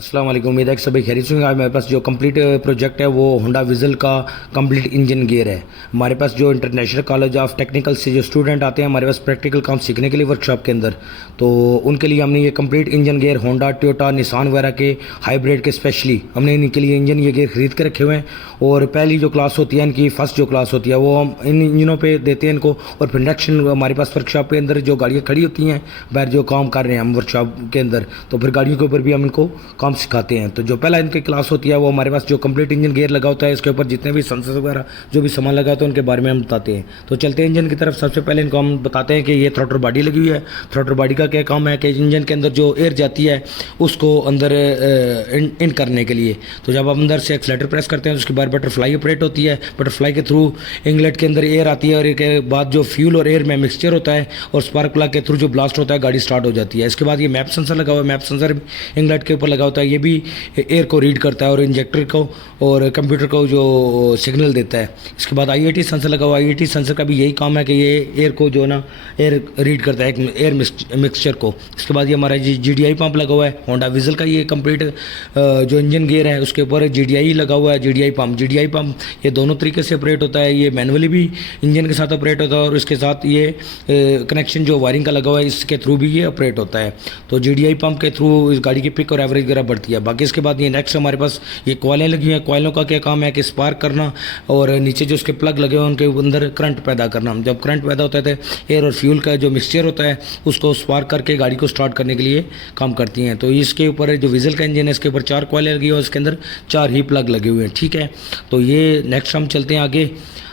अस्सलाम वालेकुम। उम्मीद है कि सभी खैरियत से होंगे। आज मेरे पास जो कंप्लीट प्रोजेक्ट है वो होंडा विज़ल का कंप्लीट इंजन गियर है। हमारे पास जो इंटरनेशनल कॉलेज ऑफ टेक्निकल से जो स्टूडेंट आते हैं हमारे पास प्रैक्टिकल काम सीखने के लिए वर्कशॉप के अंदर, तो उनके लिए हमने ये complete engine gear Honda, Toyota, Nissan वगैरह के हाइब्रिड के स्पेशली हमने इनके लिए इंजन ये गियर खरीद के रखे हुए हैं। और पहली जो क्लास होती है इनकी फर्स्ट जो क्लास होती है वो हम इन इंजनों पे देते हैं इनको। और फिर नेक्स्ट हमारे पास वर्कशॉप के अंदर जो गाड़ियाँ खड़ी होती हैं बाहर जो काम कर रहे हैं हम वर्कशॉप के अंदर, तो फिर गाड़ियों के ऊपर भी हम इनको काम सिखाते हैं। तो जो पहला इनकी क्लास होती है वो हमारे पास जो कंप्लीट इंजन गियर लगा होता है, इसके ऊपर जितने भी सेंसर वगैरह जो भी सामान लगा होता है उनके बारे में हम बताते हैं। तो चलते हैं इंजन की तरफ। सबसे पहले इनको हम बताते हैं कि ये थ्रॉटल बॉडी लगी हुई है। थ्रॉटल बॉडी का क्या काम है कि इंजन के अंदर जो एयर जाती है उसको अंदर इन करने के लिए। तो जब आप अंदर से एक्सीलेटर प्रेस करते हैं तो उसके बाद बटरफ्लाई ऑपरेट होती है। बटरफ्लाई के थ्रू इंगलेट के अंदर एयर आती है और इसके बाद जो फ्यूल और एयर में मिक्सचर होता है और स्पार्क प्लग के थ्रू जो ब्लास्ट होता है गाड़ी स्टार्ट हो जाती है। इसके बाद ये मैप सेंसर लगा हुआ है। मैप सेंसर इंगलेट के ऊपर लगा होता है, ये भी एयर को रीड करता है और इंजेक्टर को और कंप्यूटर को जो सिग्नल देता है। इसके बाद आईएटी सेंसर लगा हुआ है। आईएटी सेंसर का भी यही काम है कि ये एयर को जो ना एयर रीड करता है, एयर मिक्सचर को। इसके बाद ये हमारा जीडीआई पंप लगा हुआ है। होंडा विज़ल का ये कंप्लीट जो इंजन गियर है उसके ऊपर जीडीआई लगा हुआ है। जीडीआई पंप ये दोनों तरीके से ऑपरेट होता है। ये मैनुअली भी इंजन के साथ ऑपरेट होता है और इसके साथ ये कनेक्शन जो वायरिंग का लगा हुआ है इसके थ्रू भी ये ऑपरेट होता है। तो जीडीआई पंप के थ्रू इस गाड़ी की पिक और एवरेज वगैरह बढ़ती है। बाकी इसके बाद ये नेक्स्ट हमारे पास ये कॉइलें लगी हुई हैं। कॉइलों का क्या काम है कि स्पार्क करना और नीचे जो उसके प्लग लगे हुए हैं उनके अंदर करंट पैदा करना। जब करंट पैदा होता है तो एयर और फ्यूल का जो मिक्सचर होता है उसको स्पार्क करके गाड़ी को स्टार्ट करने के लिए काम करती हैं। तो इसके ऊपर जो विज़ल का इंजन है इसके ऊपर 4 कॉइलें लगी हुई है, इसके अंदर 4 ही प्लग लगे हुए हैं। ठीक है, तो ये नेक्स्ट हम चलते हैं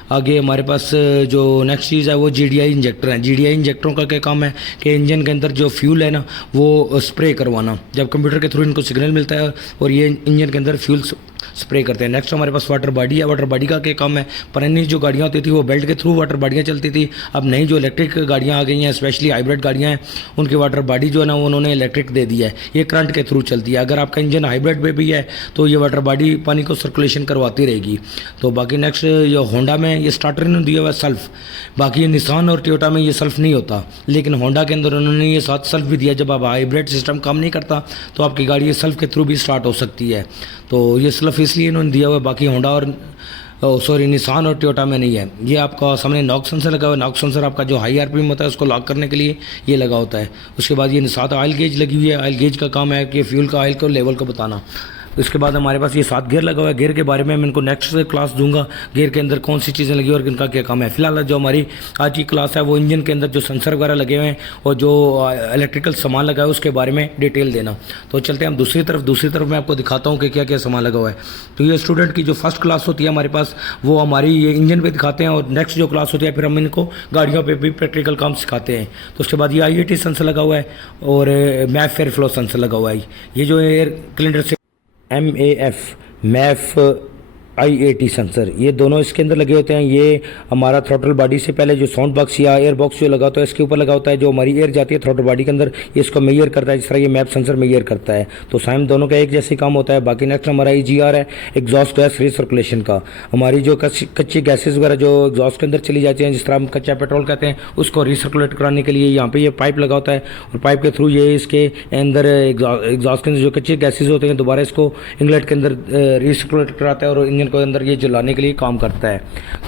आगे हमारे पास जो नेक्स्ट चीज़ है वो जीडीआई इंजेक्टर है। जीडीआई इंजेक्टरों का क्या काम है कि इंजन के अंदर जो फ्यूल है ना वो स्प्रे करवाना। जब कंप्यूटर के थ्रू इनको सिग्नल मिलता है और ये इंजन के अंदर फ्यूल स्प्रे करते हैं। नेक्स्ट हमारे पास वाटर बॉडी है। वाटर बॉडी का क्या काम है, पुरानी जो गाड़ियाँ होती थी वो बेल्ट के थ्रू वाटर बॉडियाँ चलती थी। अब नई जो इलेक्ट्रिक गाड़ियाँ आ गई हैं, स्पेशली हाइब्रिड गाड़ियाँ हैं, उनकी वाटर बॉडी जो है ना उन्होंने इलेक्ट्रिक दे दिया है। ये करंट के थ्रू चलती है। अगर आपका इंजन हाइब्रिड में भी है तो ये वाटर बॉडी पानी को सर्कुलेशन करवाती रहेगी। तो बाकी नेक्स्ट ये होंडा में ये स्टार्टर ने दिया हुआ है सल्फ। बाकी निसान और टोयोटा में ये सल्फ नहीं होता, लेकिन होंडा के अंदर उन्होंने ये साथ सल्फ भी दिया। जब आप हाइब्रिड सिस्टम काम नहीं करता तो आपकी गाड़ी ये सल्फ के थ्रू भी स्टार्ट हो सकती है। तो ये सल्फ इसलिए इन्होंने दिया हुआ है। बाकी होंडा और निसान और टोयोटा में नहीं है। ये आपका सामने नॉक सेंसर लगा हुआ है। नॉक सेंसर आपका जो हाई आरपीएम होता है उसको लॉक करने के लिए ये लगा होता है। उसके बाद ये साथ ऑयल गेज लगी हुई है। ऑयल गेज का काम है कि फ्यूल का ऑयल को लेवल को बताना। इसके बाद हमारे पास ये 7 गियर लगा हुआ है। गियर के बारे में मैं इनको नेक्स्ट क्लास दूंगा, गियर के अंदर कौन सी चीज़ें लगी और इनका क्या काम है। फिलहाल जो हमारी आज की क्लास है वो इंजन के अंदर जो सेंसर वगैरह लगे हुए हैं और जो इलेक्ट्रिकल सामान लगा है उसके बारे में डिटेल देना। तो चलते हैं हम दूसरी तरफ मैं आपको दिखाता हूँ कि क्या क्या सामान लगा हुआ है। तो ये स्टूडेंट की जो फर्स्ट क्लास होती है हमारे पास वो हमारी ये इंजन पर दिखाते हैं और नेक्स्ट जो क्लास होती है फिर हम इनको गाड़ियों पर भी प्रैक्टिकल काम सिखाते हैं। तो उसके बाद ये IAT सेंसर लगा हुआ है और मैफ एयर फ्लो सेंसर लगा हुआ है। ये जो एयर क्लिंडर से मैफ IAT सेंसर, ये दोनों इसके अंदर लगे होते हैं। ये हमारा थ्रॉटल बॉडी से पहले जो साउंड बॉक्स या एयर बॉक्स जो लगा होता है इसके ऊपर लगा होता है। जो हमारी एयर जाती है थ्रॉटल बॉडी के अंदर ये इसको मेजर करता है, जिस तरह ये मैप सेंसर मेजर करता है। तो साइम दोनों का एक जैसे काम होता है। बाकी नेक्स्ट हमारा EGR है, एग्जॉस्ट गैस रिसर्कुलेशन का। हमारी जो कच्ची गैसेज वगैरह जो एग्जॉस्ट के अंदर चली जाती हैं, जिस तरह हम कच्चा पेट्रोल कहते हैं, उसको रिसर्कुलेट कराने के लिए यहाँ पे ये पाइप लगा होता है और पाइप के थ्रू ये इसके अंदर एग्जॉस्ट के अंदर जो कच्चे गैसेज होते हैं दोबारा इसको इंगलेट के अंदर रिसर्कुलेट कराता है और इंजन के अंदर ये जलाने के लिए काम करता है।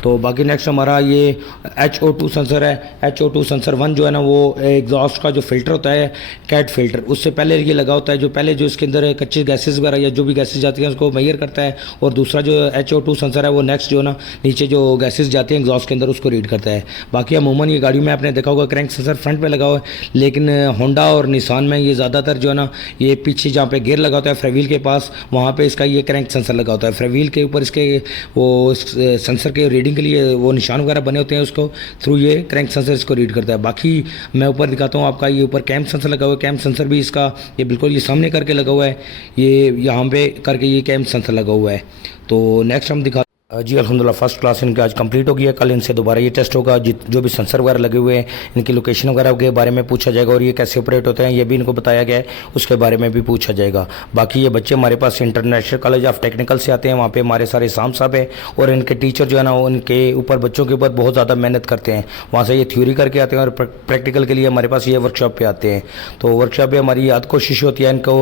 तो बाकी नेक्स्ट हमारा ये HO2 सेंसर है। HO2 सेंसर 1 जो है ना वो एग्जॉस्ट का जो फिल्टर होता है, कैट फिल्टर, उससे पहले ये लगा होता है। जो पहले जो इसके अंदर कच्चे गैसेस वगैरह या जो भी गैसेस जाती हैं उसको मेजर करता है। और दूसरा जो HO2 सेंसर है वो नेक्स्ट जो ना नीचे जो गैसेस जाती हैं एग्जॉस्ट के अंदर उसको रीड करता है। बाकी अमूमन ये गाड़ी में आपने देखा होगा क्रैंक सेंसर फ्रंट पे लगा हुआ है, लेकिन होंडा और निसान में ये ज़्यादातर जो है ना ये पीछे जहाँ पे गियर लगा होता है फ्रीव्हील के पास वहाँ पे इसका ये क्रैंक सेंसर लगा होता है। फ्रीव्हील के ऊपर इसके वो सेंसर के रीडिंग के लिए वो निशान वगैरह बने होते हैं, उसको थ्रू ये क्रैंक सेंसर इसको रीड करता है। बाकी मैं ऊपर दिखाता हूँ आपका ये ऊपर कैम सेंसर लगा हुआ है। कैम सेंसर भी इसका ये बिल्कुल ये सामने करके लगा हुआ है, ये यहाँ पे करके ये कैम सेंसर लगा हुआ है। तो नेक्स्ट हम जी अल्हम्दुलिल्लाह फर्स्ट क्लास इनकी आज कंप्लीट हो गई है। कल इनसे दोबारा ये टेस्ट होगा। जो भी सेंसर वगैरह लगे हुए हैं इनकी लोकेशन वगैरह के बारे में पूछा जाएगा और ये कैसे ऑपरेट होते हैं ये भी इनको बताया गया है, उसके बारे में भी पूछा जाएगा। बाकी ये बच्चे हमारे पास इंटरनेशनल कॉलेज ऑफ टेक्निकल से आते हैं, वहाँ पे हमारे सारे साम साहब हैं और इनके टीचर जो है ना उनके ऊपर बच्चों के ऊपर बहुत ज़्यादा मेहनत करते हैं। वहाँ से ये थ्योरी करके आते हैं और प्रैक्टिकल के लिए हमारे पास ये वर्कशॉप पे आते हैं। तो वर्कशॉप में हमारी याद कोशिश होती है इनको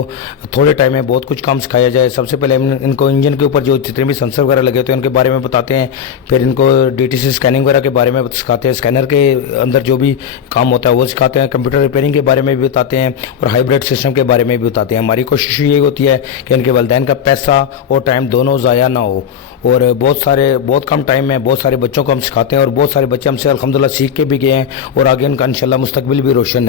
थोड़े टाइम में बहुत कुछ काम सिखाया जाए। सबसे पहले हम इनको इंजन के ऊपर जो जितने भी सेंसर वगैरह लगे होते हैं उनके बारे में बताते हैं, फिर इनको डीटीसी स्कैनिंग वगैरह के बारे में सिखाते हैं, स्कैनर के अंदर जो भी काम होता है वो सिखाते हैं, कंप्यूटर रिपेयरिंग के बारे में भी बताते हैं और हाइब्रिड सिस्टम के बारे में भी बताते हैं। हमारी कोशिश ये होती है कि इनके वालिदैन का पैसा और टाइम दोनों ज़ाया ना हो और बहुत कम टाइम में बहुत सारे बच्चों को हम सिखाते हैं और बहुत सारे बच्चे हमसे अल्हम्दुलिल्लाह सीख के भी गए हैं और आगे उनका इंशाल्लाह मुस्तकबिल भी रोशन है।